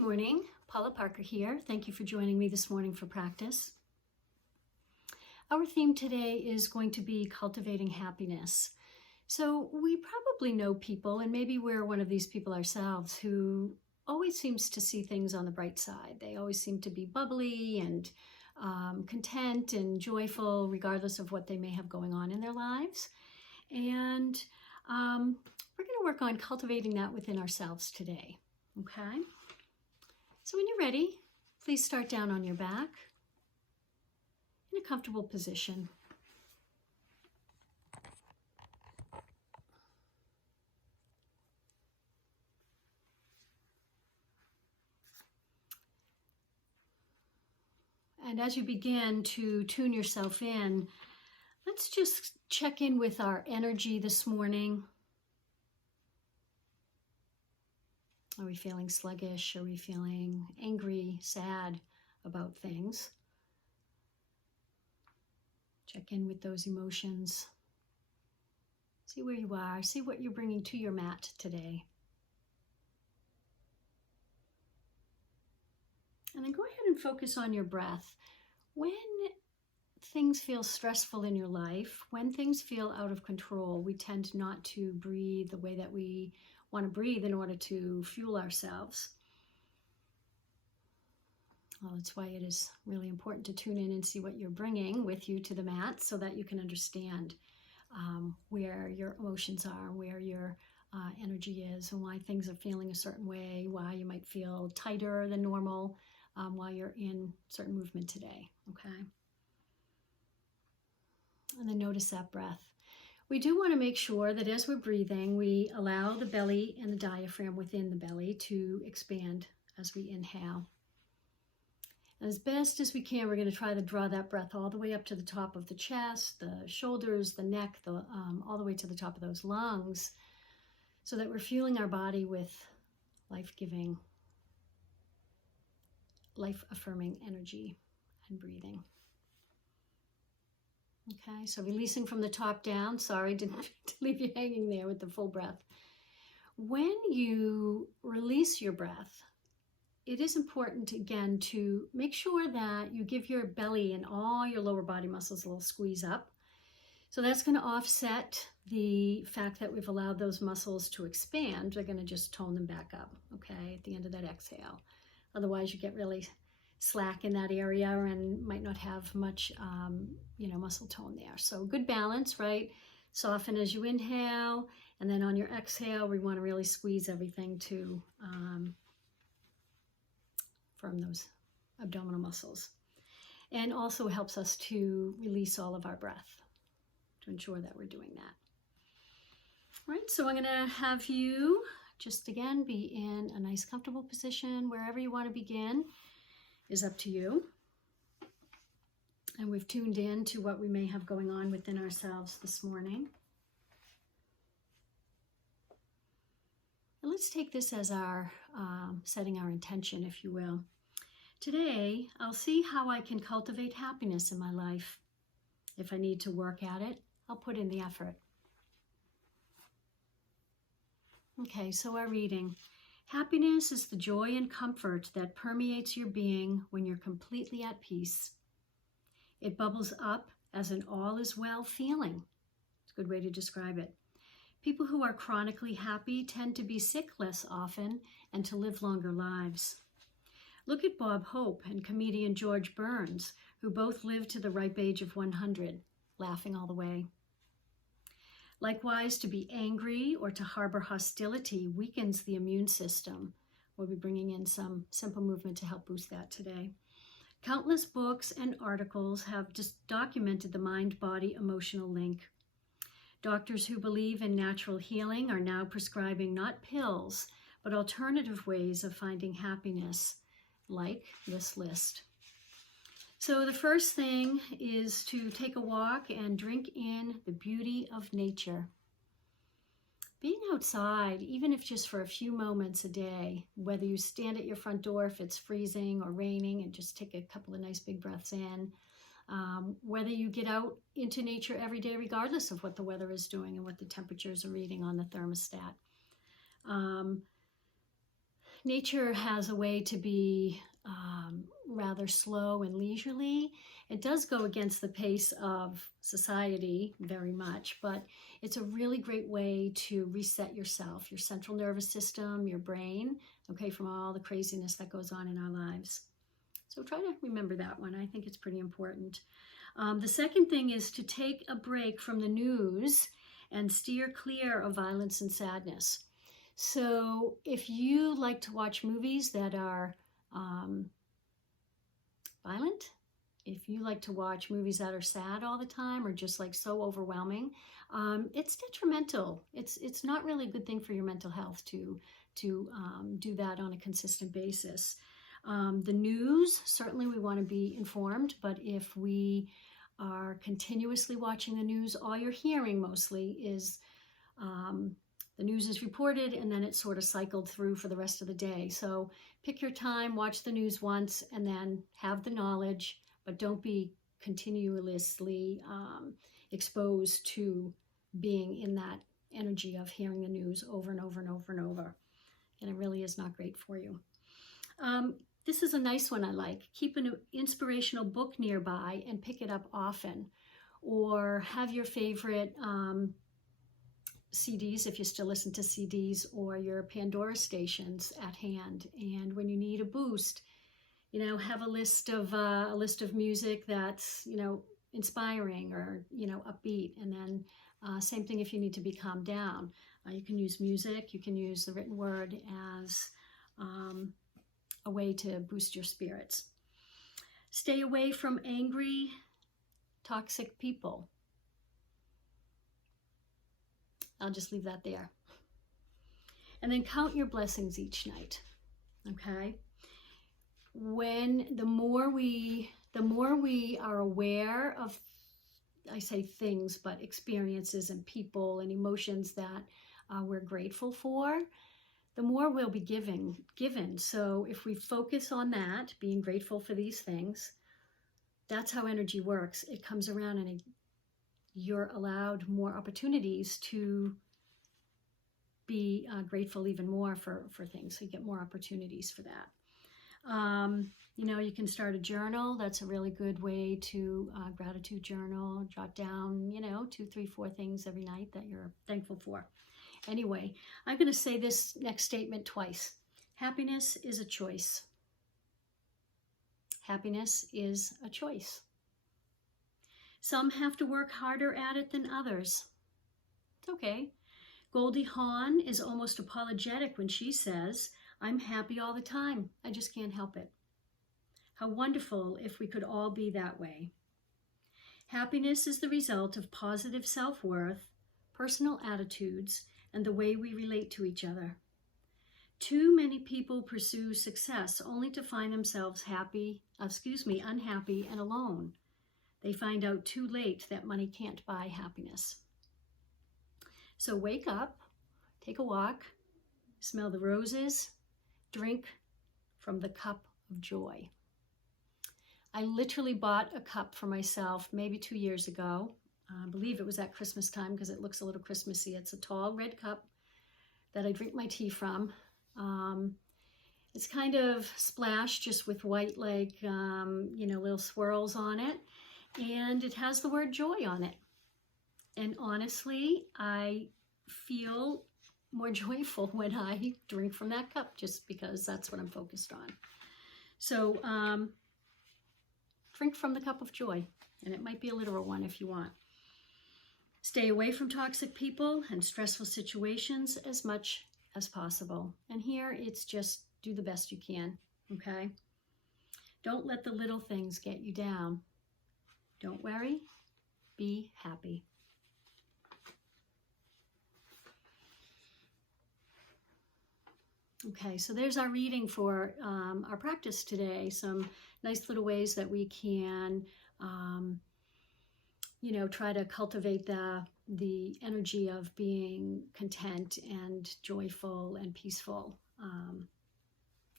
morning, Paula Parker here. Thank you for joining me this morning for practice. Our theme today is going to be cultivating happiness. So we probably know people, and maybe we're one of these people ourselves, who always seems to see things on the bright side. They always seem to be bubbly and content and joyful, regardless of what they may have going on in their lives. And we're going to work on cultivating that within ourselves today, okay? So when you're ready, please start down on your back in a comfortable position. And as you begin to tune yourself in, let's just check in with our energy this morning. Are we feeling sluggish? Are we feeling angry, sad about things? Check in with those emotions. See where you are. See what you're bringing to your mat today. And then go ahead and focus on your breath. When things feel stressful in your life, when things feel out of control, we tend not to breathe the way that we want to breathe in order to fuel ourselves. Well, that's why it is really important to tune in and see what you're bringing with you to the mat so that you can understand where your emotions are, where your energy is, and why things are feeling a certain way, why you might feel tighter than normal while you're in certain movement today, okay? And then notice that breath. We do want to make sure that as we're breathing, we allow the belly and the diaphragm within the belly to expand as we inhale. As best as we can, we're going to try to draw that breath all the way up to the top of the chest, the shoulders, the neck, all the way to the top of those lungs, so that we're fueling our body with life-giving, life-affirming energy and breathing. Okay, so releasing from the top down. Sorry, didn't leave you hanging there with the full breath. When you release your breath, it is important, again, to make sure that you give your belly and all your lower body muscles a little squeeze up. So that's going to offset the fact that we've allowed those muscles to expand. They're going to just tone them back up, okay, at the end of that exhale. Otherwise, you get really slack in that area and might not have much, muscle tone there. So good balance, right? Soften as you inhale, and then on your exhale, we want to really squeeze everything to firm those abdominal muscles. And also helps us to release all of our breath to ensure that we're doing that. All right, so I'm going to have you just again be in a nice comfortable position. Wherever you want to begin is up to you. And we've tuned in to what we may have going on within ourselves this morning. And let's take this as our setting our intention, if you will. Today, I'll see how I can cultivate happiness in my life. If I need to work at it, I'll put in the effort. Okay, so our reading. Happiness is the joy and comfort that permeates your being when you're completely at peace. It bubbles up as an all is well feeling. It's a good way to describe it. People who are chronically happy tend to be sick less often and to live longer lives. Look at Bob Hope and comedian George Burns, who both lived to the ripe age of 100, laughing all the way. Likewise, to be angry or to harbor hostility weakens the immune system. We'll be bringing in some simple movement to help boost that today. Countless books and articles have just documented the mind-body emotional link. Doctors who believe in natural healing are now prescribing not pills, but alternative ways of finding happiness, like this list. So the first thing is to take a walk and drink in the beauty of nature. Being outside, even if just for a few moments a day, whether you stand at your front door if it's freezing or raining and just take a couple of nice big breaths in, whether you get out into nature every day, regardless of what the weather is doing and what the temperatures are reading on the thermostat. nature has a way to be rather slow and leisurely. It does go against the pace of society very much, but it's a really great way to reset yourself, your central nervous system, your brain, okay, from all the craziness that goes on in our lives. So try to remember that one. I think it's pretty important. The second thing is to take a break from the news and steer clear of violence and sadness. So if you like to watch movies that are violent, if you like to watch movies that are sad all the time or just like so overwhelming, it's detrimental. It's not really a good thing for your mental health to do that on a consistent basis. The news, certainly we want to be informed, but if we are continuously watching the news, all you're hearing mostly is the news is reported and then it's sort of cycled through for the rest of the day. So pick your time, watch the news once, and then have the knowledge, but don't be continuously exposed to being in that energy of hearing the news over and over and over and over. And it really is not great for you. This is a nice one I like. Keep an inspirational book nearby and pick it up often. Or have your favorite CDs, if you still listen to CDs, or your Pandora stations at hand. And when you need a boost, have a list of music that's, inspiring or, upbeat. And then same thing if you need to be calmed down. You can use music, you can use the written word as a way to boost your spirits. Stay away from angry, toxic people. I'll just leave that there. And then count your blessings each night, okay? The more we are aware of, I say things, but experiences and people and emotions that we're grateful for, the more we'll be given. So if we focus on that, being grateful for these things, that's how energy works. It comes around and you're allowed more opportunities to be grateful even more for things. So you get more opportunities for that. You can start a journal. That's a really good way to gratitude journal. Jot down, 2, 3, 4 things every night that you're thankful for. Anyway, I'm going to say this next statement twice. Happiness is a choice. Happiness is a choice. Some have to work harder at it than others. It's okay. Goldie Hawn is almost apologetic when she says, "I'm happy all the time. I just can't help it." How wonderful if we could all be that way. Happiness is the result of positive self-worth, personal attitudes, and the way we relate to each other. Too many people pursue success only to find themselves unhappy and alone. They find out too late that money can't buy happiness. So wake up, take a walk, smell the roses, drink from the cup of joy. I literally bought a cup for myself maybe 2 years ago. I believe it was at Christmas time because it looks a little Christmassy. It's a tall red cup that I drink my tea from. It's kind of splashed just with white, little swirls on it. And it has the word joy on it. And honestly, I feel more joyful when I drink from that cup just because that's what I'm focused on. So drink from the cup of joy. And it might be a literal one if you want. Stay away from toxic people and stressful situations as much as possible. And here it's just do the best you can, okay? Don't let the little things get you down. Don't worry, be happy. Okay, so there's our reading for our practice today. Some nice little ways that we can try to cultivate the energy of being content and joyful and peaceful.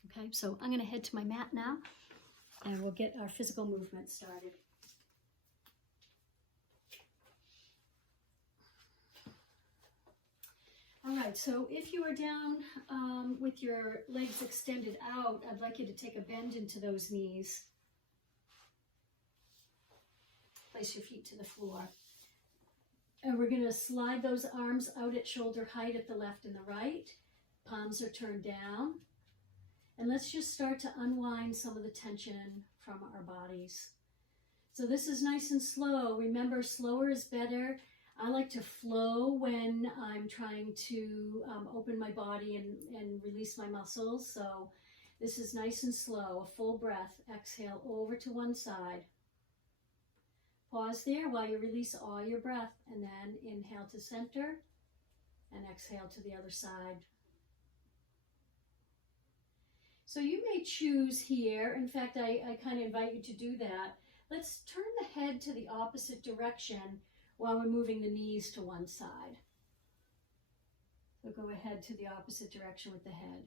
Okay, so I'm going to head to my mat now, and we'll get our physical movement started. All right, so if you are down with your legs extended out, I'd like you to take a bend into those knees. Place your feet to the floor. And we're going to slide those arms out at shoulder height at the left and the right. Palms are turned down. And let's just start to unwind some of the tension from our bodies. So this is nice and slow. Remember, slower is better. I like to flow when I'm trying to open my body and release my muscles. So this is nice and slow. A full breath. Exhale over to one side. Pause there while you release all your breath, and then inhale to center and exhale to the other side. So you may choose here, in fact, I kind of invite you to do that. Let's turn the head to the opposite direction while we're moving the knees to one side. So go ahead to the opposite direction with the head.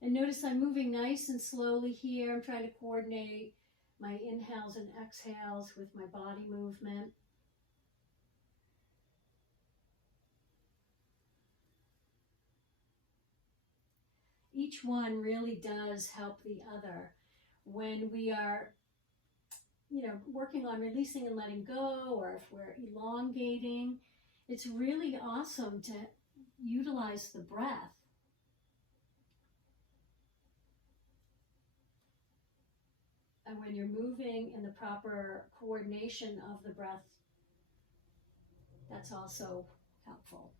And notice I'm moving nice and slowly here. I'm trying to coordinate my inhales and exhales with my body movement. Each one really does help the other. When we are, working on releasing and letting go, or if we're elongating, it's really awesome to utilize the breath. And when you're moving in the proper coordination of the breath, that's also helpful.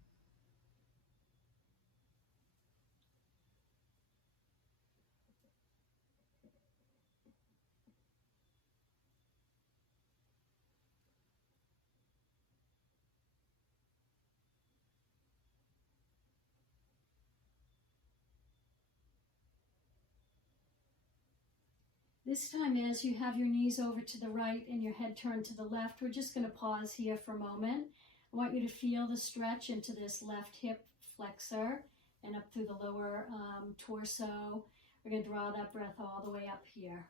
This time, as you have your knees over to the right and your head turned to the left, we're just going to pause here for a moment. I want you to feel the stretch into this left hip flexor and up through the lower torso. We're going to draw that breath all the way up here.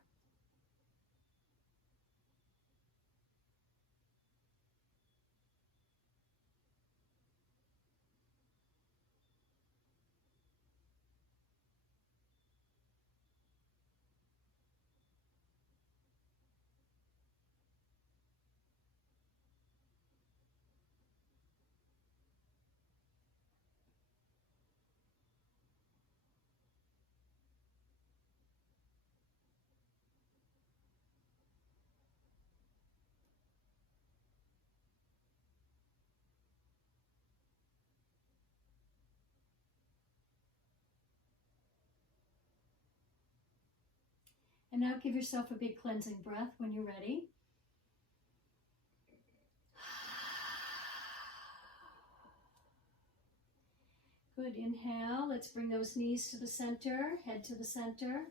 And now give yourself a big cleansing breath when you're ready. Good, inhale. Let's bring those knees to the center, head to the center.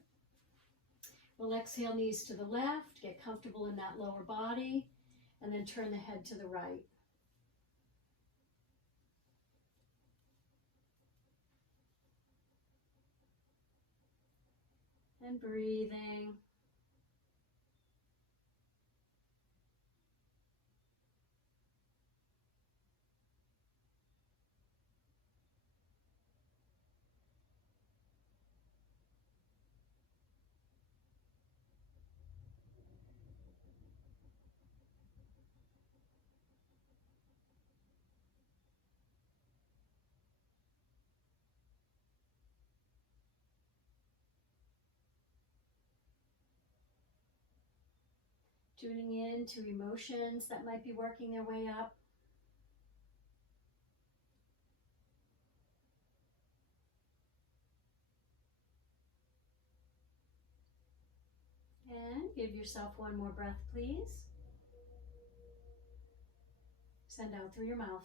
We'll exhale, knees to the left, get comfortable in that lower body, and then turn the head to the right. And breathing. Tuning in to emotions that might be working their way up. And give yourself one more breath, please. Send out through your mouth.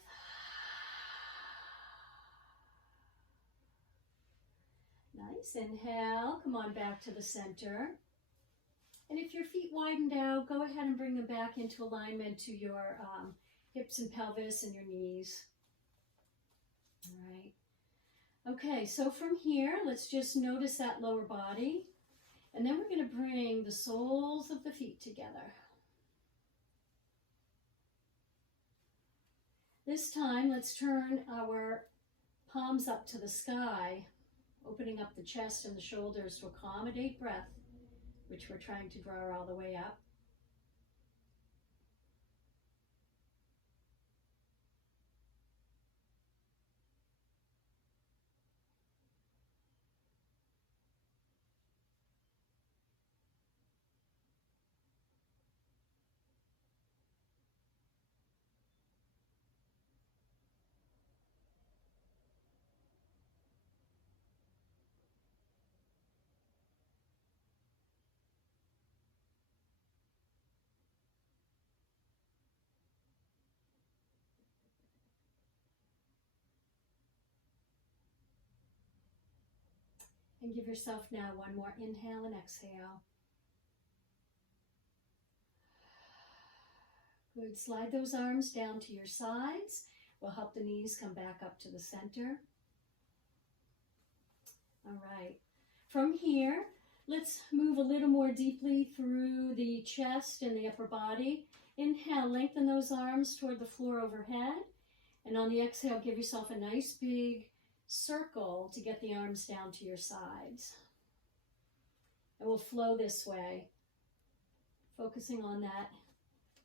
Nice. Inhale. Come on back to the center. And if your feet widened out, go ahead and bring them back into alignment to your hips and pelvis and your knees. All right. Okay, so from here, let's just notice that lower body. And then we're going to bring the soles of the feet together. This time, let's turn our palms up to the sky, opening up the chest and the shoulders to accommodate breath, which we're trying to draw all the way up. And give yourself now one more inhale and exhale. Good. Slide those arms down to your sides. Will help the knees come back up to the center. All right. From here, let's move a little more deeply through the chest and the upper body. Inhale, lengthen those arms toward the floor overhead. And on the exhale, give yourself a nice big circle to get the arms down to your sides. And we'll flow this way, focusing on that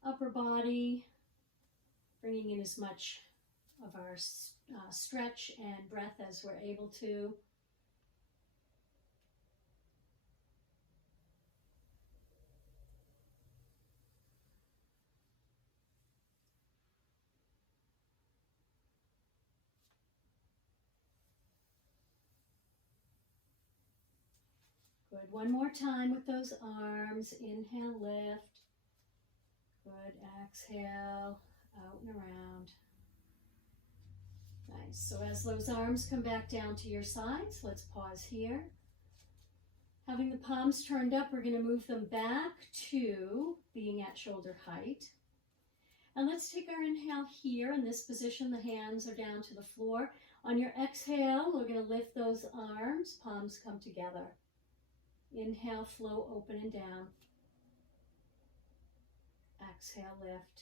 upper body, bringing in as much of our stretch and breath as we're able to. Good. One more time with those arms. Inhale, lift. Good. Exhale, out and around. Nice. So as those arms come back down to your sides, let's pause here. Having the palms turned up, we're going to move them back to being at shoulder height. And let's take our inhale here in this position. The hands are down to the floor. On your exhale, we're going to lift those arms. Palms come together. Inhale, flow open and down. Exhale, lift.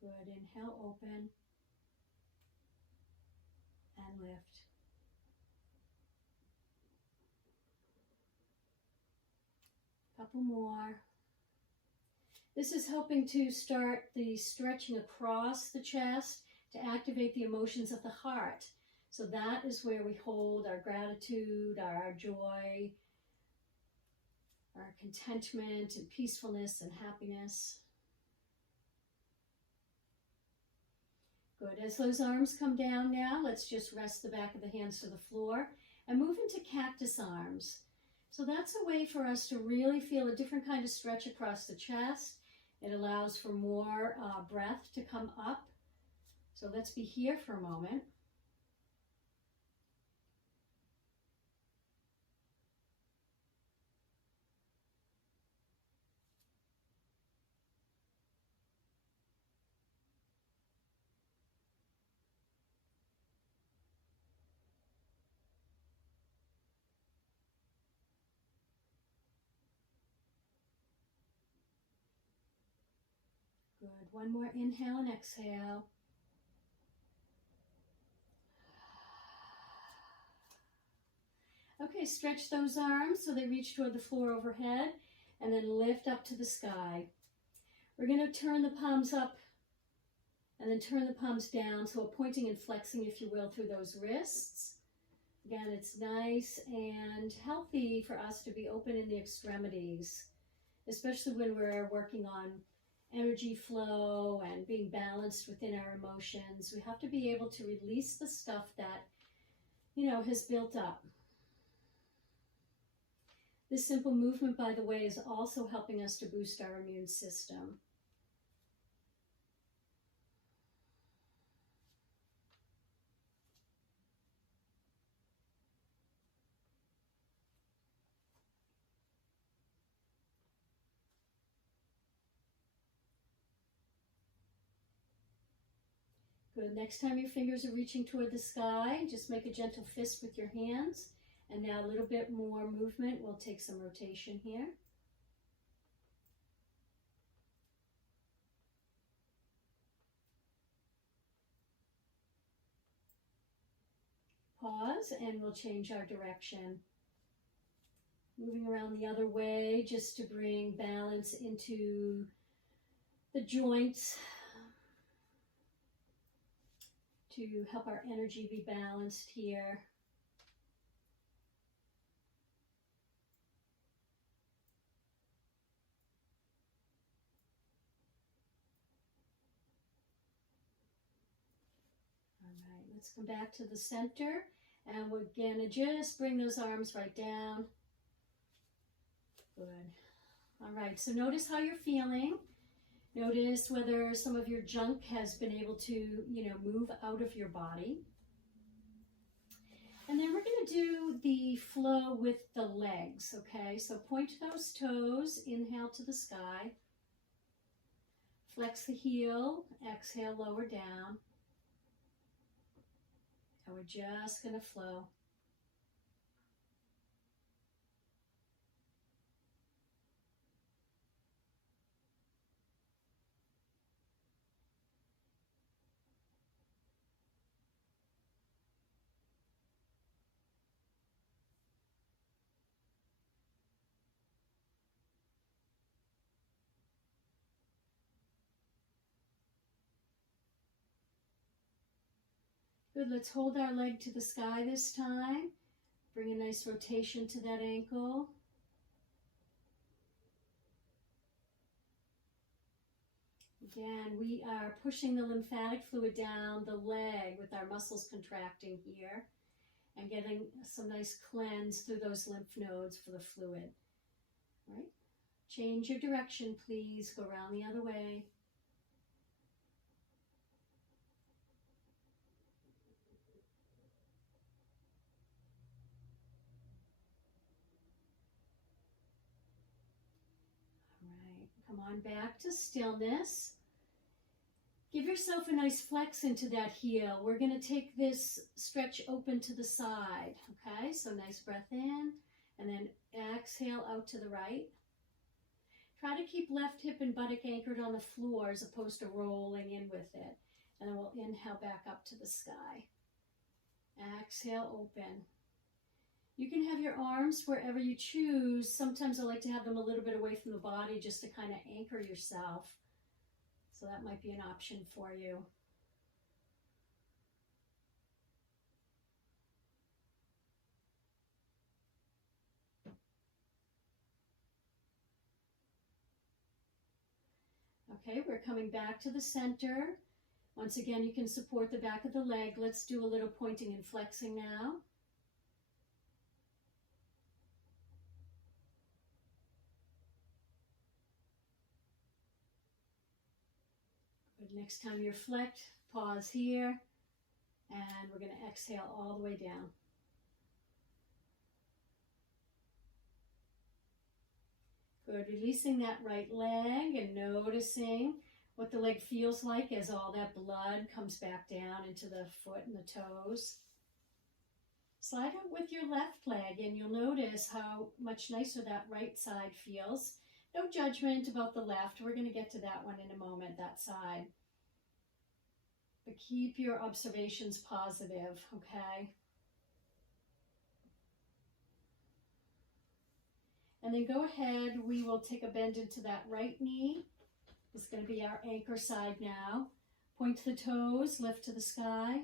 Good. Inhale, open and lift. Couple more. This is helping to start the stretching across the chest to activate the emotions of the heart. So that is where we hold our gratitude, our joy, our contentment and peacefulness and happiness. Good. As those arms come down now, let's just rest the back of the hands to the floor and move into cactus arms. So that's a way for us to really feel a different kind of stretch across the chest. It allows for more breath to come up. So let's be here for a moment. Good. One more inhale and exhale. Okay, stretch those arms so they reach toward the floor overhead and then lift up to the sky. We're going to turn the palms up and then turn the palms down, so pointing and flexing, if you will, through those wrists. Again, it's nice and healthy for us to be open in the extremities, especially when we're working on energy flow and being balanced within our emotions. We have to be able to release the stuff that, has built up. This simple movement, by the way, is also helping us to boost our immune system. Good. Next time your fingers are reaching toward the sky, just make a gentle fist with your hands. And now a little bit more movement. We'll take some rotation here. Pause, and we'll change our direction. Moving around the other way just to bring balance into the joints, to help our energy be balanced here. All right, let's come back to the center, and we're gonna just bring those arms right down. Good. All right, so notice how you're feeling. Notice whether some of your junk has been able to, move out of your body. And then we're going to do the flow with the legs, okay? So point those toes, inhale to the sky. Flex the heel, exhale, lower down. And we're just going to flow. Good, let's hold our leg to the sky this time. Bring a nice rotation to that ankle. Again, we are pushing the lymphatic fluid down the leg with our muscles contracting here and getting some nice cleanse through those lymph nodes for the fluid. All right, change your direction, please. Go around the other way. Come on back to stillness. Give yourself a nice flex into that heel. We're going to take this stretch open to the side, okay? So nice breath in, and then exhale out to the right. Try to keep left hip and buttock anchored on the floor as opposed to rolling in with it. And then we'll inhale back up to the sky. Exhale, open. You can have your arms wherever you choose. Sometimes I like to have them a little bit away from the body just to kind of anchor yourself. So that might be an option for you. Okay, we're coming back to the center. Once again, you can support the back of the leg. Let's do a little pointing and flexing now. Next time you're flecked, pause here, and we're going to exhale all the way down. Good, releasing that right leg and noticing what the leg feels like as all that blood comes back down into the foot and the toes. Slide out with your left leg and you'll notice how much nicer that right side feels. No judgment about the left. We're going to get to that one in a moment, that side. But keep your observations positive, okay? And then go ahead, we will take a bend into that right knee. It's going to be our anchor side now. Point to the toes, lift to the sky.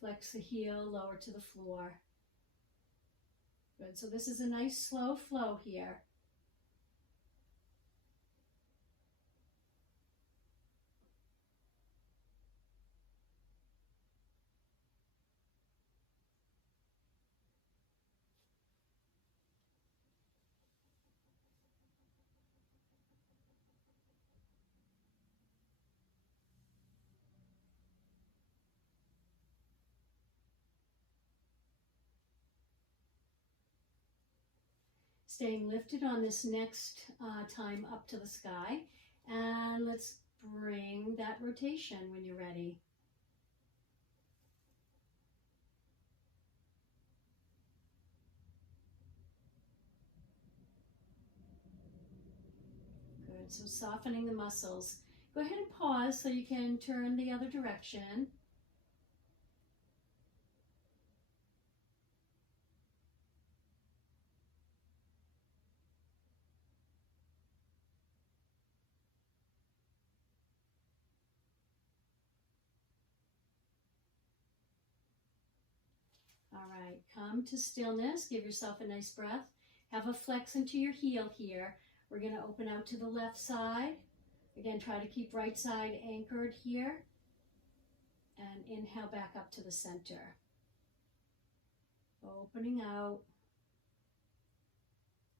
Flex the heel, lower to the floor. Good, so this is a nice slow flow here. Staying lifted on this next time up to the sky. And let's bring that rotation when you're ready. Good, so softening the muscles. Go ahead and pause so you can turn the other direction. right, come to stillness. Give yourself a nice breath. Have a flex into your heel here. We're going to open out to the left side. Again, try to keep right side anchored here. And inhale back up to the center. Opening out.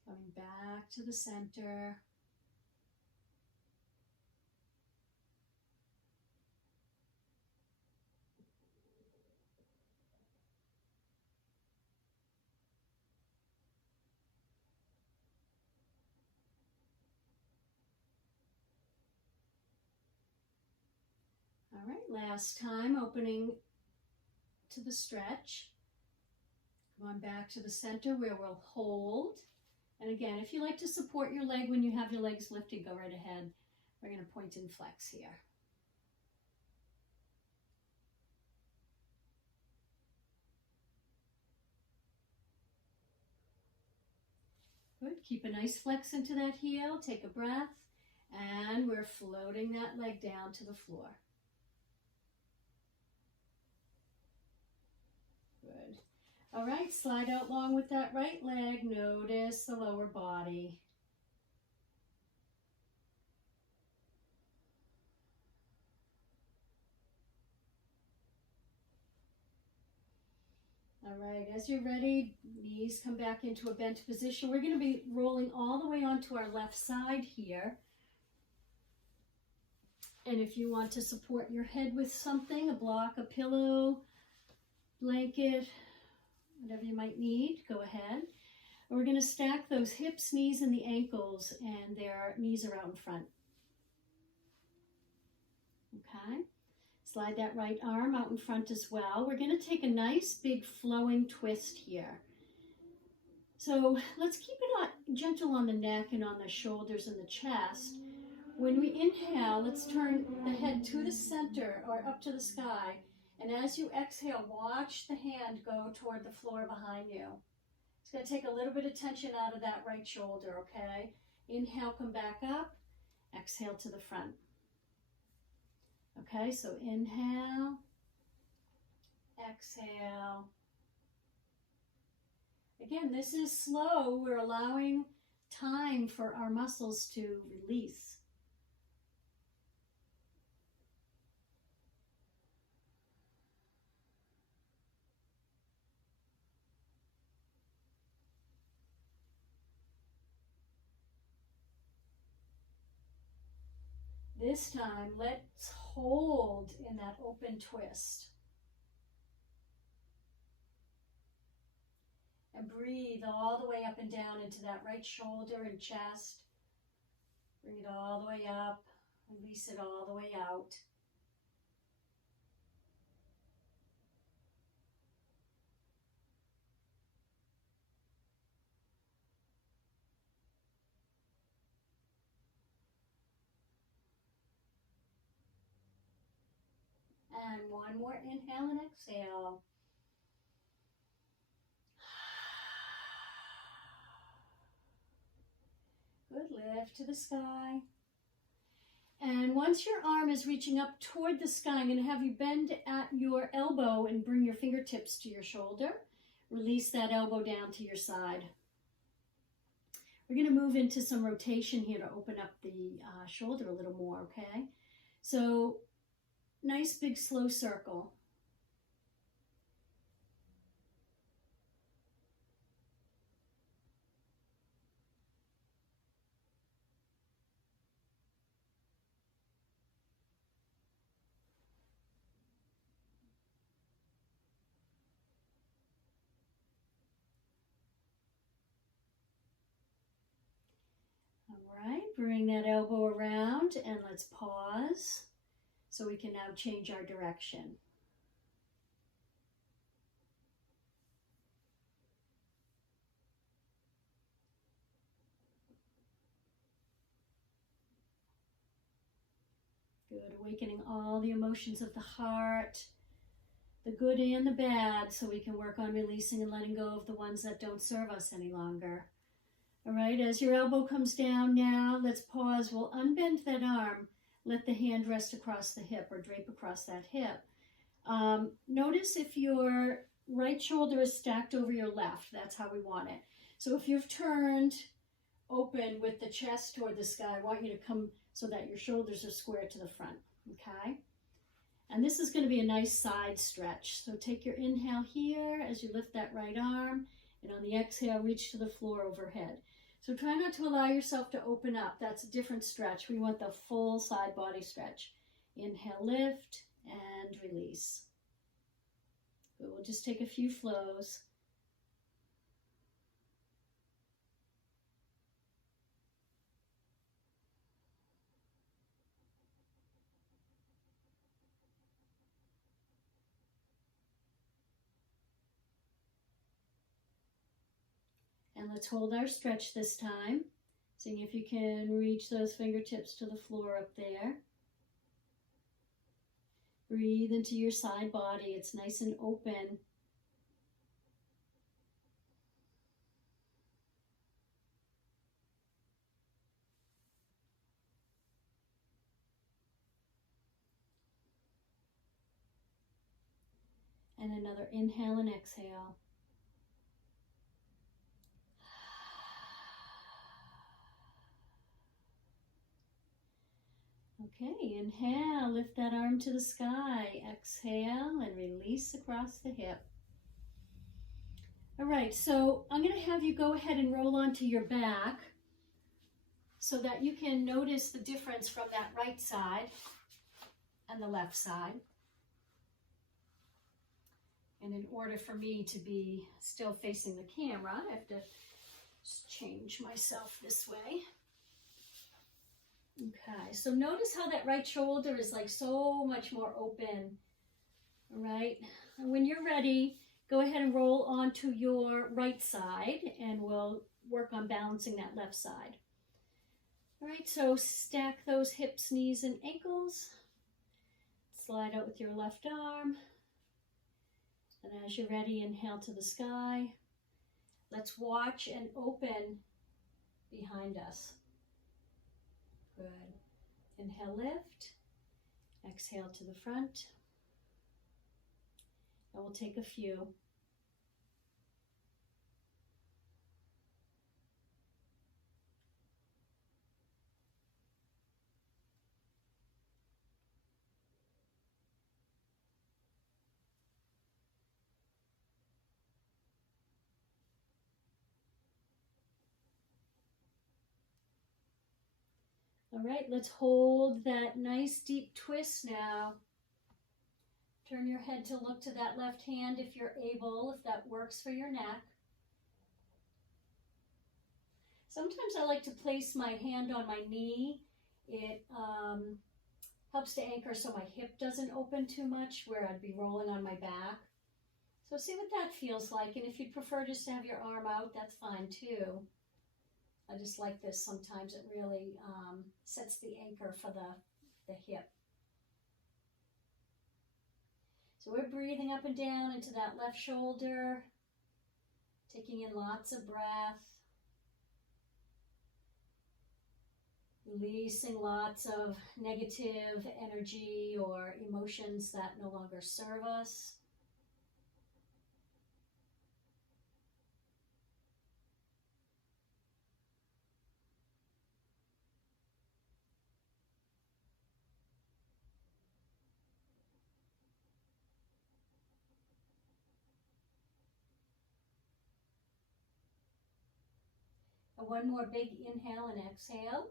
Coming back to the center. All right, last time, opening to the stretch. Come on back to the center where we'll hold. And again, if you like to support your leg when you have your legs lifted, go right ahead. We're going to point and flex here. Good. Keep a nice flex into that heel. Take a breath. And we're floating that leg down to the floor. Good. All right, slide out long with that right leg. Notice the lower body. All right, as you're ready, knees come back into a bent position. We're going to be rolling all the way onto our left side here. And if you want to support your head with something, a block, a pillow, blanket, whatever you might need, go ahead. And we're going to stack those hips, knees, and the ankles, and their knees are out in front. Okay. Slide that right arm out in front as well. We're going to take a nice big flowing twist here. So let's keep it gentle on the neck and on the shoulders and the chest. When we inhale, let's turn the head to the center or up to the sky. And as you exhale, watch the hand go toward the floor behind you. It's going to take a little bit of tension out of that right shoulder, okay? Inhale, come back up. Exhale to the front. Okay, so inhale, exhale. Again, this is slow. We're allowing time for our muscles to release. This time, let's hold in that open twist. And breathe all the way up and down into that right shoulder and chest. Bring it all the way up. Release it all the way out. And one more inhale and exhale. Good, lift to the sky. And once your arm is reaching up toward the sky, I'm going to have you bend at your elbow and bring your fingertips to your shoulder. Release that elbow down to your side. We're going to move into some rotation here to open up the shoulder a little more, okay? So, nice big slow circle. All right, bring that elbow around and let's pause so we can now change our direction. Good, awakening all the emotions of the heart, the good and the bad, so we can work on releasing and letting go of the ones that don't serve us any longer. All right, as your elbow comes down now, let's pause. We'll unbend that arm. Let the hand rest across the hip or drape across that hip. Notice if your right shoulder is stacked over your left. That's how we want it. So if you've turned open with the chest toward the sky, I want you to come so that your shoulders are square to the front, okay? And this is going to be a nice side stretch. So take your inhale here as you lift that right arm, and on the exhale, reach to the floor overhead. So try not to allow yourself to open up. That's a different stretch. We want the full side body stretch. Inhale, lift, and release. Good. We'll just take a few flows. And let's hold our stretch this time. Seeing if you can reach those fingertips to the floor up there. Breathe into your side body. It's nice and open. And another inhale and exhale. Okay, inhale, lift that arm to the sky. Exhale and release across the hip. All right, so I'm going to have you go ahead and roll onto your back so that you can notice the difference from that right side and the left side. And in order for me to be still facing the camera, I have to just change myself this way. Okay, so notice how that right shoulder is like so much more open. All right, and when you're ready, go ahead and roll onto your right side and we'll work on balancing that left side. All right, so stack those hips, knees, and ankles. Slide out with your left arm. And as you're ready, inhale to the sky. Let's watch and open behind us. Good. Inhale, lift. Exhale to the front. And we'll take a few. All right, let's hold that nice deep twist now. Turn your head to look to that left hand if you're able, if that works for your neck. Sometimes I like to place my hand on my knee. It helps to anchor so my hip doesn't open too much where I'd be rolling on my back. So see what that feels like, and if you'd prefer just to have your arm out, that's fine too. I just like this sometimes. It really sets the anchor for the hip. So we're breathing up and down into that left shoulder, taking in lots of breath, releasing lots of negative energy or emotions that no longer serve us. One more big inhale and exhale.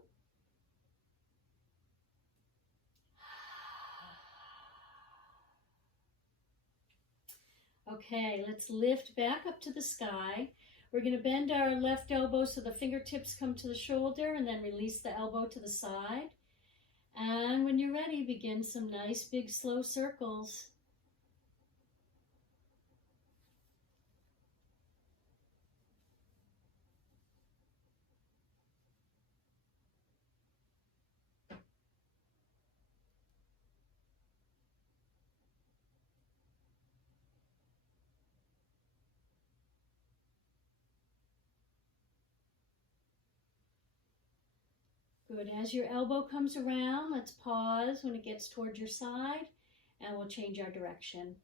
Okay, let's lift back up to the sky. We're going to bend our left elbow so the fingertips come to the shoulder and then release the elbow to the side. And when you're ready, begin some nice big slow circles. Good. As your elbow comes around, let's pause when it gets towards your side, and we'll change our direction.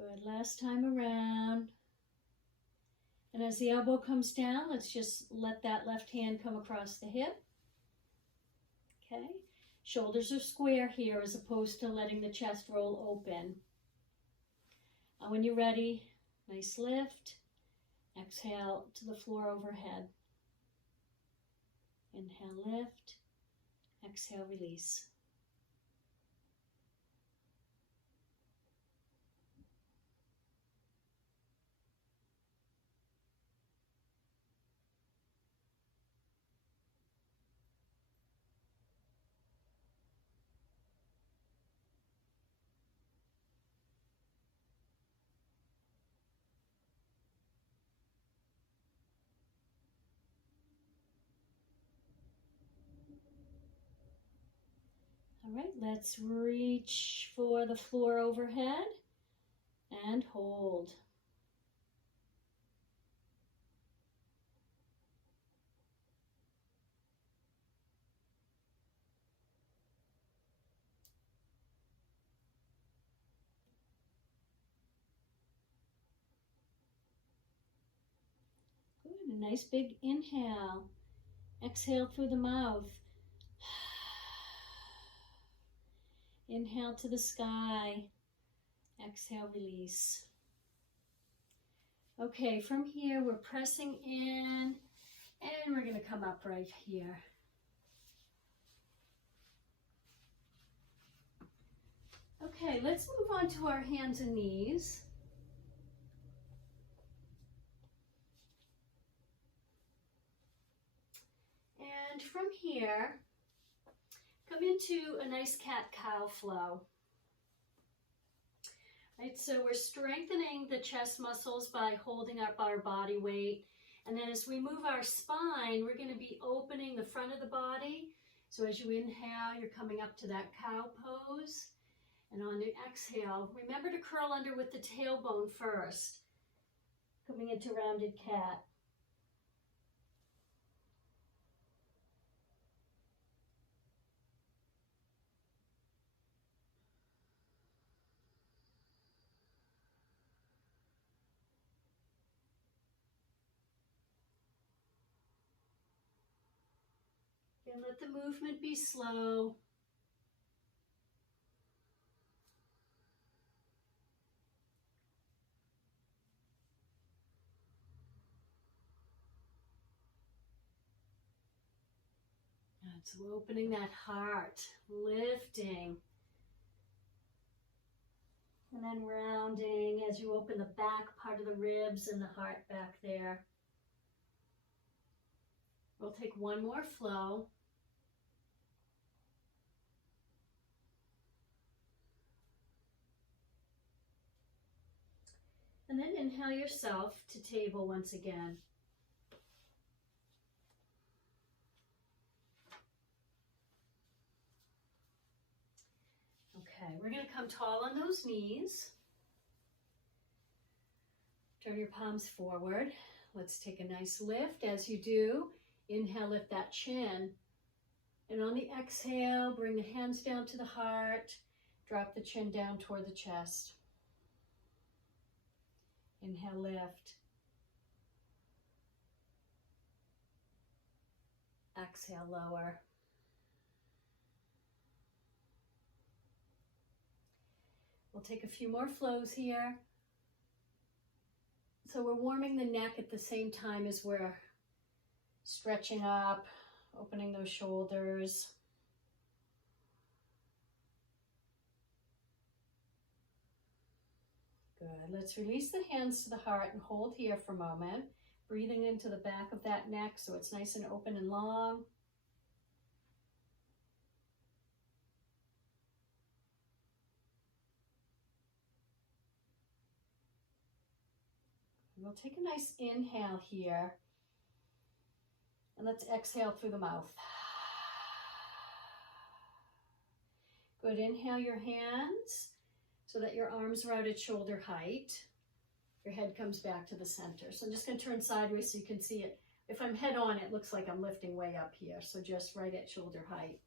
Good, last time around. And as the elbow comes down, let's just let that left hand come across the hip. Okay, shoulders are square here as opposed to letting the chest roll open. And when you're ready, nice lift. Exhale to the floor overhead. Inhale, lift. Exhale, release. All right, let's reach for the floor overhead and hold. Good, a nice big inhale. Exhale through the mouth. Inhale to the sky. Exhale, release. Okay, from here we're pressing in and we're going to come up right here. Okay, let's move on to our hands and knees. And from here, come into a nice cat-cow flow. Right, so we're strengthening the chest muscles by holding up our body weight. And then as we move our spine, we're going to be opening the front of the body. So as you inhale, you're coming up to that cow pose. And on the exhale, remember to curl under with the tailbone first. Coming into rounded cat. And let the movement be slow. And so opening that heart, lifting. And then rounding as you open the back part of the ribs and the heart back there. We'll take one more flow. And then inhale yourself to table once again. Okay, we're going to come tall on those knees. Turn your palms forward. Let's take a nice lift. As you do, inhale, lift that chin. And on the exhale, bring the hands down to the heart. Drop the chin down toward the chest. Inhale, lift. Exhale, lower. We'll take a few more flows here. So we're warming the neck at the same time as we're stretching up, opening those shoulders. Good. Let's release the hands to the heart and hold here for a moment. Breathing into the back of that neck so it's nice and open and long. We'll take a nice inhale here. And let's exhale through the mouth. Good. Inhale your hands so that your arms are out at shoulder height. Your head comes back to the center. So I'm just going to turn sideways so you can see it. If I'm head on, it looks like I'm lifting way up here. So just right at shoulder height.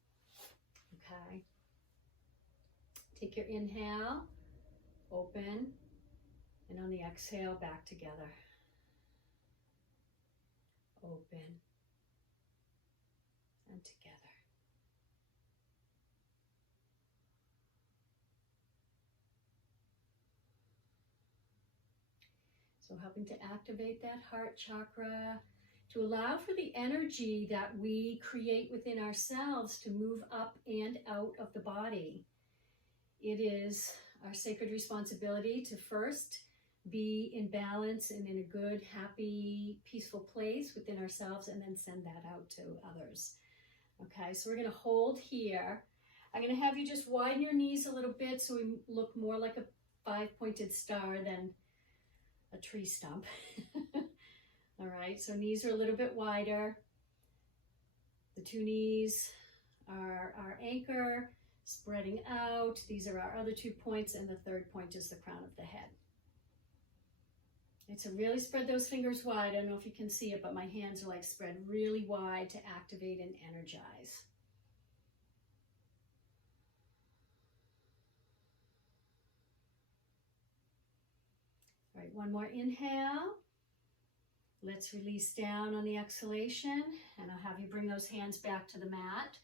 Okay. Take your inhale. Open. And on the exhale, back together. Open and together. So helping to activate that heart chakra, to allow for the energy that we create within ourselves to move up and out of the body. It is our sacred responsibility to first be in balance and in a good, happy, peaceful place within ourselves, and then send that out to others. Okay, so we're going to hold here. I'm going to have you just widen your knees a little bit so we look more like a 5-pointed star than a tree stump. All right, so knees are a little bit wider. The 2 knees are our anchor, spreading out. These are our other 2 points, and the 3rd point is the crown of the head. And so really spread those fingers wide. I don't know if you can see it, but my hands are like spread really wide to activate and energize. All right, one more inhale. Let's release down on the exhalation, and I'll have you bring those hands back to the mat.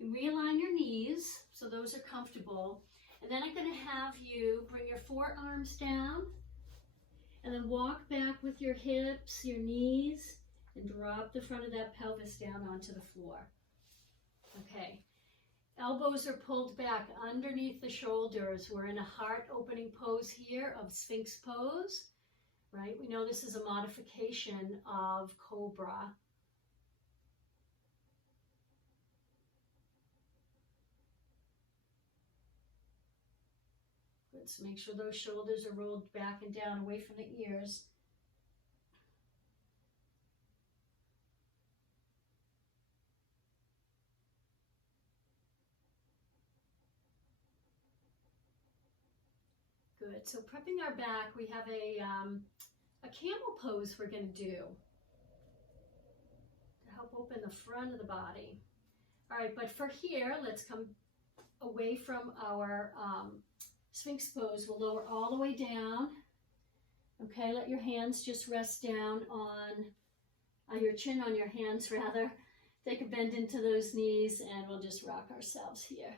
And realign your knees so those are comfortable. And then I'm going to have you bring your forearms down and then walk back with your hips, your knees, and drop the front of that pelvis down onto the floor. Okay. Elbows are pulled back underneath the shoulders. We're in a heart opening pose here of Sphinx pose, right? We know this is a modification of Cobra. Let's make sure those shoulders are rolled back and down away from the ears. Good. So prepping our back, we have a camel pose we're going to do to help open the front of the body. All right, but for here, let's come away from our Sphinx pose. We'll lower all the way down. Okay, let your hands just rest down on your chin on your hands rather. Take a bend into those knees, and we'll just rock ourselves here.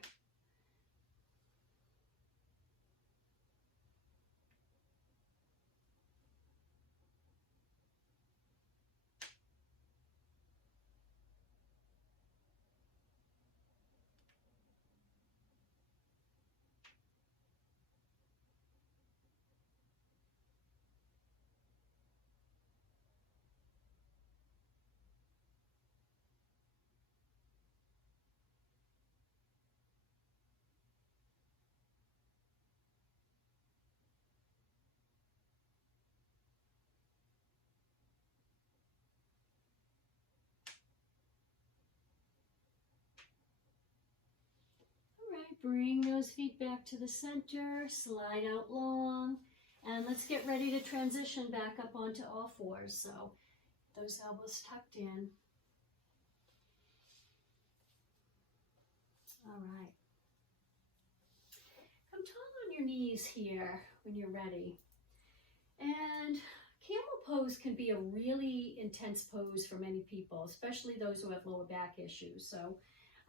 Bring those feet back to the center, slide out long, and let's get ready to transition back up onto all fours. So those elbows tucked in. All right. Come tall on your knees here when you're ready. And camel pose can be a really intense pose for many people, especially those who have lower back issues. So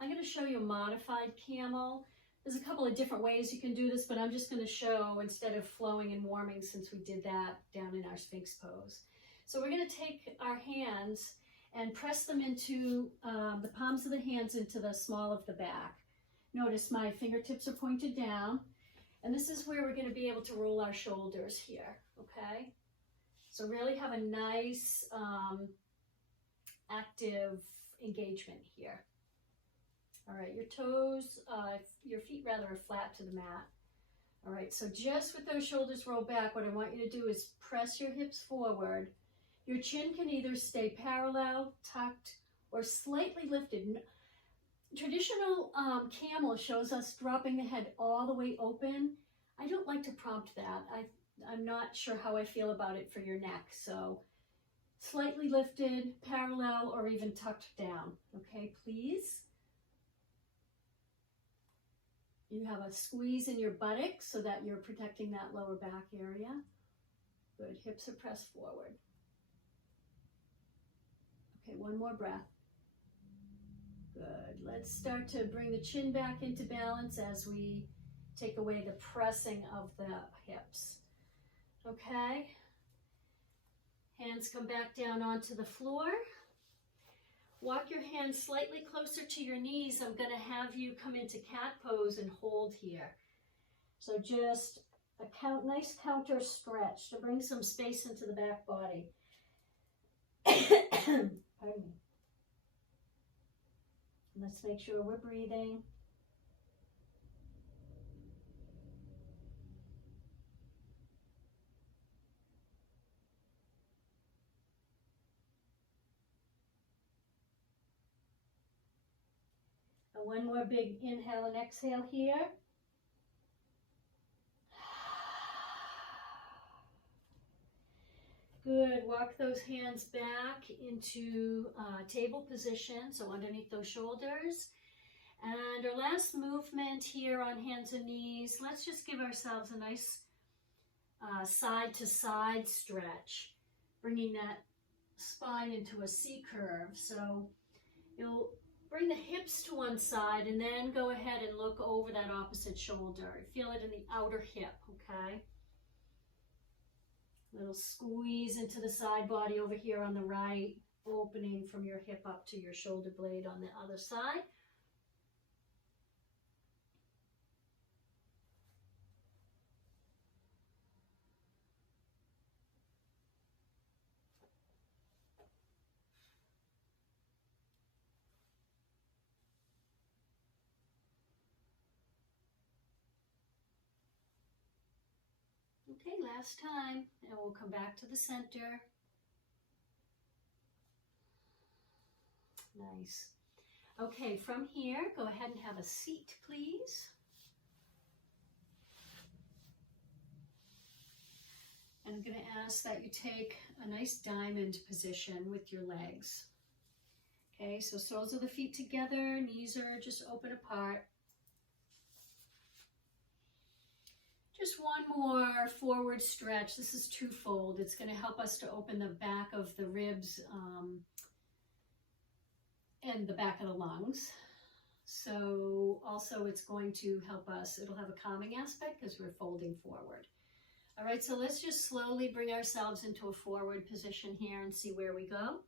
I'm going to show you a modified camel. There's a couple of different ways you can do this, but I'm just going to show instead of flowing and warming, since we did that down in our Sphinx pose. So we're going to take our hands and press them into the palms of the hands into the small of the back. Notice my fingertips are pointed down, and this is where we're going to be able to roll our shoulders here, okay? So really have a nice active engagement here. All right, your toes, your feet rather are flat to the mat. All right, so just with those shoulders rolled back, what I want you to do is press your hips forward. Your chin can either stay parallel, tucked, or slightly lifted. Traditional camel shows us dropping the head all the way open. I don't like to prompt that. I'm not sure how I feel about it for your neck. So slightly lifted, parallel, or even tucked down. Okay, please. You have a squeeze in your buttocks so that you're protecting that lower back area. Good, hips are pressed forward. Okay, one more breath. Good, let's start to bring the chin back into balance as we take away the pressing of the hips. Okay, hands come back down onto the floor. Walk your hands slightly closer to your knees. I'm going to have you come into cat pose and hold here. So just a nice counter stretch to bring some space into the back body. Pardon me. Let's make sure we're breathing. And one more big inhale and exhale here. Good, walk those hands back into table position, so underneath those shoulders. And our last movement here on hands and knees, let's just give ourselves a nice side to side stretch, bringing that spine into a C curve. So you'll bring the hips to one side and then go ahead and look over that opposite shoulder. Feel it in the outer hip, okay? Little squeeze into the side body over here on the right, opening from your hip up to your shoulder blade on the other side. Okay, last time, and we'll come back to the center. Nice. Okay, from here, go ahead and have a seat, please. And I'm going to ask that you take a nice diamond position with your legs. Okay, so soles of the feet together, knees are just open apart. Just one more forward stretch. This is twofold. It's going to help us to open the back of the ribs and the back of the lungs. So also it's going to help us, it'll have a calming aspect because we're folding forward. All right, so let's just slowly bring ourselves into a forward position here and see where we go.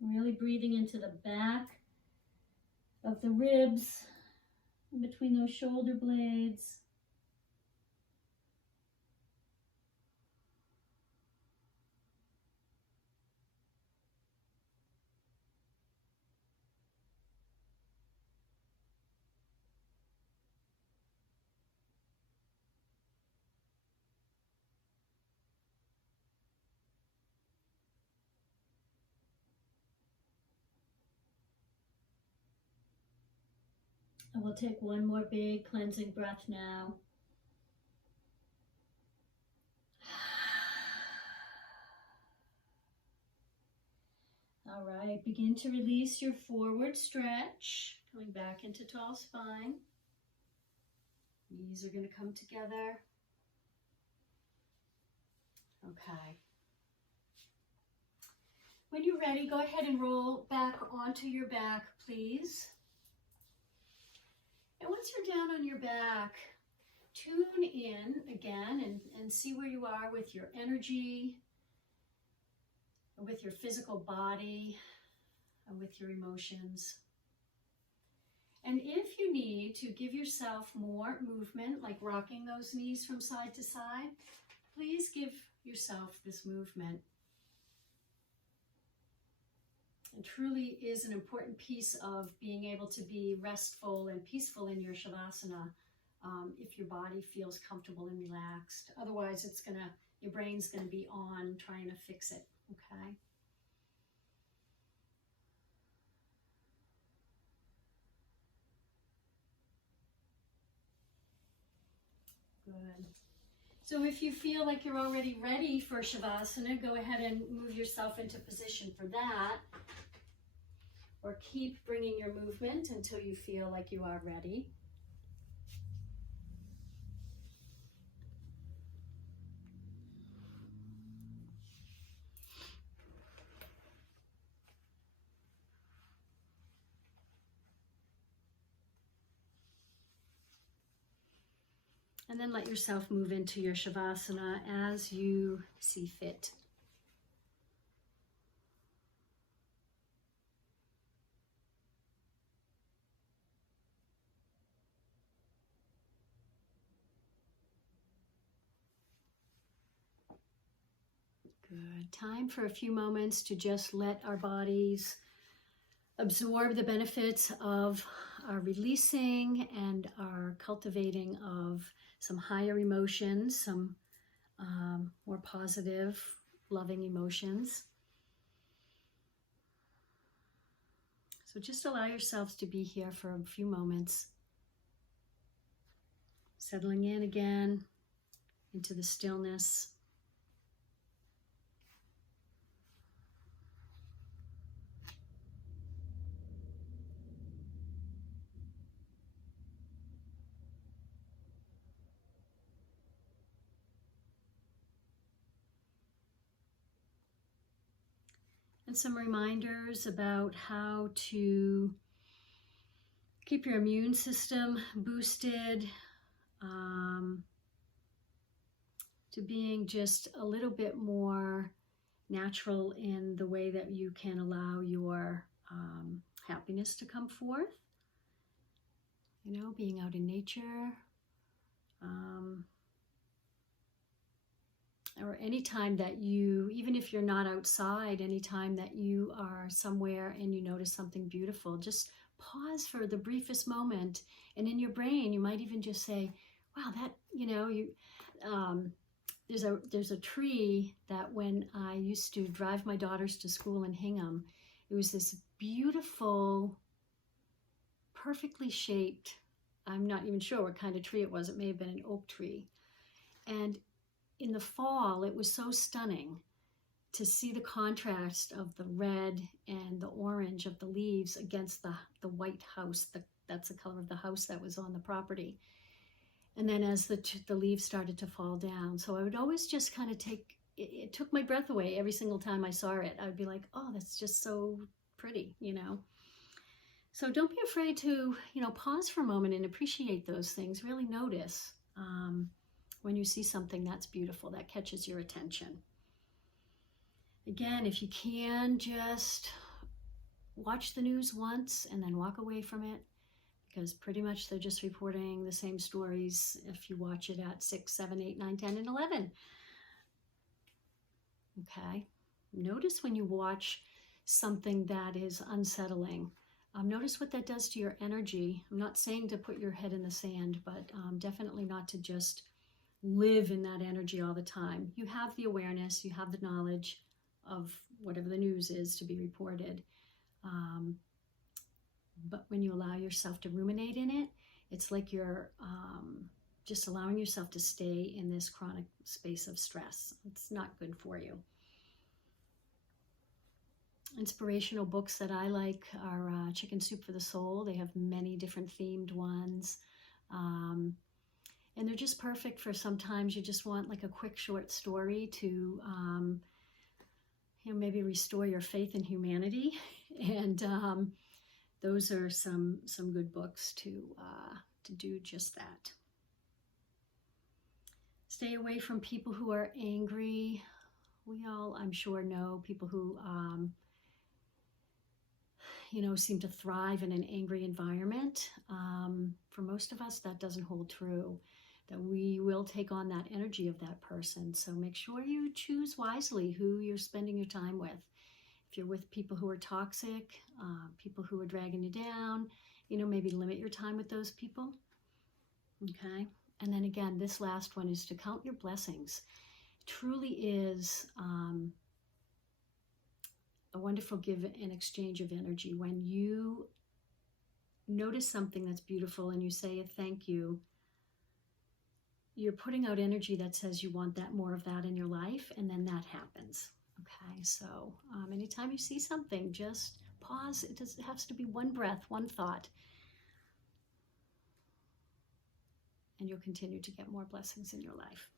Really breathing into the back of the ribs, in between those shoulder blades. And we'll take one more big cleansing breath now. All right, begin to release your forward stretch, coming back into tall spine. Knees are going to come together. Okay. When you're ready, go ahead and roll back onto your back, please. And once you're down on your back, tune in again and see where you are with your energy, with your physical body, and with your emotions. And if you need to give yourself more movement, like rocking those knees from side to side, please give yourself this movement. It truly is an important piece of being able to be restful and peaceful in your Shavasana if your body feels comfortable and relaxed. Otherwise, your brain's gonna be on trying to fix it, okay? Good. So if you feel like you're already ready for Shavasana, go ahead and move yourself into position for that. Or keep bringing your movement until you feel like you are ready. And then let yourself move into your Shavasana as you see fit. Good. Time for a few moments to just let our bodies absorb the benefits of our releasing and our cultivating of some higher emotions, some more positive, loving emotions. So just allow yourselves to be here for a few moments, settling in again into the stillness. And some reminders about how to keep your immune system boosted, to being just a little bit more natural in the way that you can allow your happiness to come forth. You know, being out in nature, or anytime that you, even if you're not outside, anytime that you are somewhere and you notice something beautiful, just pause for the briefest moment. And in your brain, you might even just say, wow, that, you know, there's a tree that when I used to drive my daughters to school in Hingham, it was this beautiful, perfectly shaped, I'm not even sure what kind of tree it was. It may have been an oak tree. And in the fall, it was so stunning to see the contrast of the red and the orange of the leaves against the white house. That's the color of the house that was on the property. And then as the leaves started to fall down. So I would always just kind of it took my breath away every single time I saw it. I would be like, oh, that's just so pretty, you know. So don't be afraid to, you know, pause for a moment and appreciate those things. Really notice when you see something that's beautiful, that catches your attention. Again, if you can, just watch the news once and then walk away from it, because pretty much they're just reporting the same stories if you watch it at 6, 7, 8, 9, 10, and 11. Okay? Notice when you watch something that is unsettling. Notice what that does to your energy. I'm not saying to put your head in the sand, but definitely not to just live in that energy all the time. You have the awareness, you have the knowledge of whatever the news is to be reported. But when you allow yourself to ruminate in it, it's like you're just allowing yourself to stay in this chronic space of stress. It's not good for you. Inspirational books that I like are Chicken Soup for the Soul. They have many different themed ones. And they're just perfect for sometimes you just want like a quick short story to, you know, maybe restore your faith in humanity. And those are some good books to do just that. Stay away from people who are angry. We all, I'm sure, know people who you know, seem to thrive in an angry environment. For most of us, that doesn't hold true, that we will take on that energy of that person. So make sure you choose wisely who you're spending your time with. If you're with people who are toxic, people who are dragging you down, you know, maybe limit your time with those people. Okay. And then again, this last one is to count your blessings. It truly is a wonderful give and exchange of energy. When you notice something that's beautiful and you say a thank you, you're putting out energy that says you want that, more of that in your life, and then that happens. Okay, so anytime you see something, just pause. It has to be one breath, one thought, and you'll continue to get more blessings in your life.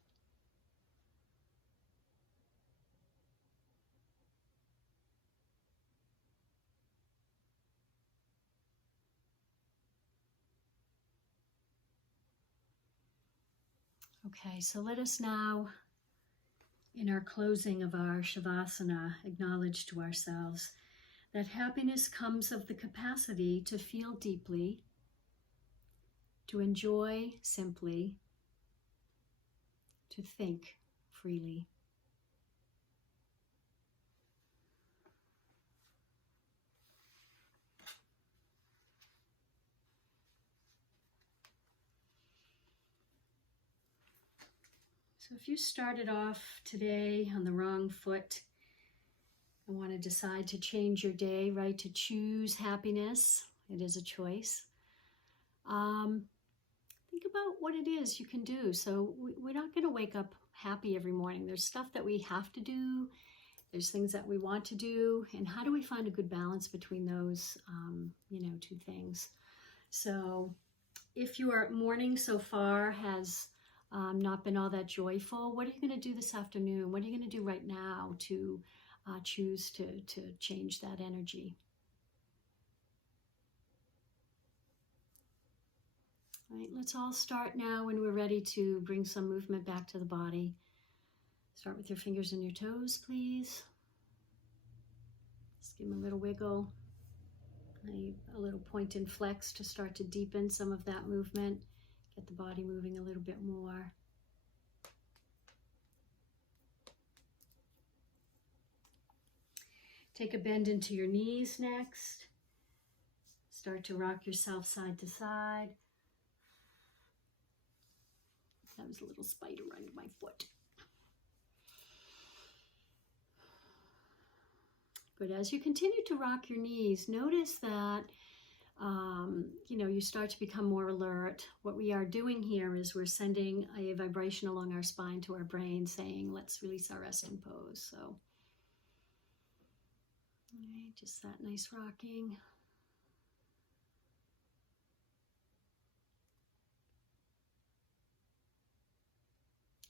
Okay, so let us now, in our closing of our Shavasana, acknowledge to ourselves that happiness comes of the capacity to feel deeply, to enjoy simply, to think freely. So if you started off today on the wrong foot and want to decide to change your day, right, to choose happiness, it is a choice. Think about what it is you can do. So we're not going to wake up happy every morning. There's stuff that we have to do. There's things that we want to do. And how do we find a good balance between those, two things? So if your morning so far has not been all that joyful, what are you going to do this afternoon? What are you going to do right now to choose to change that energy? All right, let's all start now when we're ready to bring some movement back to the body. Start with your fingers and your toes, please. Just give them a little wiggle. A little point and flex to start to deepen some of that movement. Get the body moving a little bit more. Take a bend into your knees next. Start to rock yourself side to side. That was a little spider under my foot. Good. As you continue to rock your knees, notice that you start to become more alert. What we are doing here is we're sending a vibration along our spine to our brain saying, let's release our resting pose. So, all right, just that nice rocking.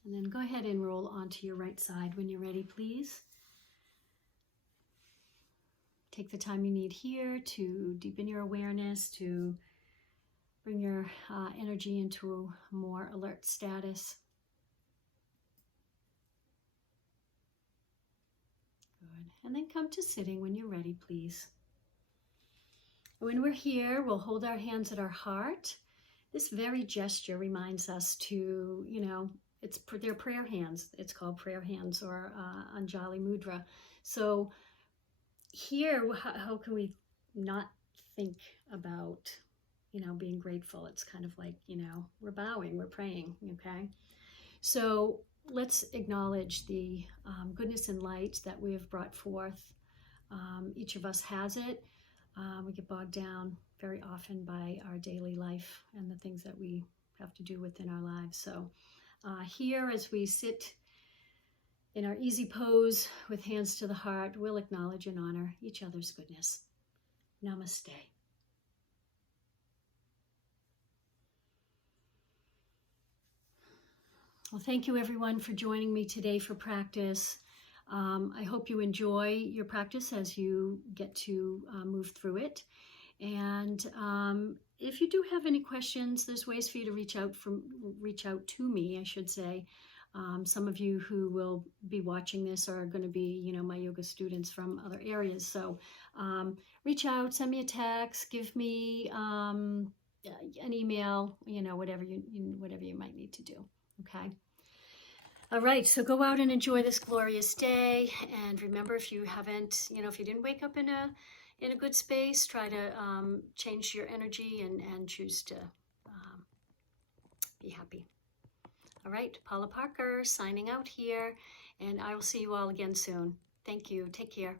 And then go ahead and roll onto your right side when you're ready, please. Take the time you need here to deepen your awareness, to bring your energy into a more alert status. Good. And then come to sitting when you're ready, please. When we're here, we'll hold our hands at our heart. This very gesture reminds us to, they're prayer hands. It's called prayer hands or Anjali Mudra. So here, how can we not think about, being grateful? It's kind of like, we're bowing, we're praying, okay? So let's acknowledge the goodness and light that we have brought forth. Each of us has it. We get bogged down very often by our daily life and the things that we have to do within our lives. So here, as we sit in our easy pose with hands to the heart, we'll acknowledge and honor each other's goodness. Namaste. Well, thank you everyone for joining me today for practice. I hope you enjoy your practice as you get to move through it. And if you do have any questions, there's ways for you to reach out to me, I should say. Some of you who will be watching this are going to be, my yoga students from other areas. So reach out, send me a text, give me an email, whatever you might need to do. Okay. All right. So go out and enjoy this glorious day. And remember, if you haven't, if you didn't wake up in a good space, try to change your energy and choose to be happy. All right, Paula Parker signing out here, and I will see you all again soon. Thank you. Take care.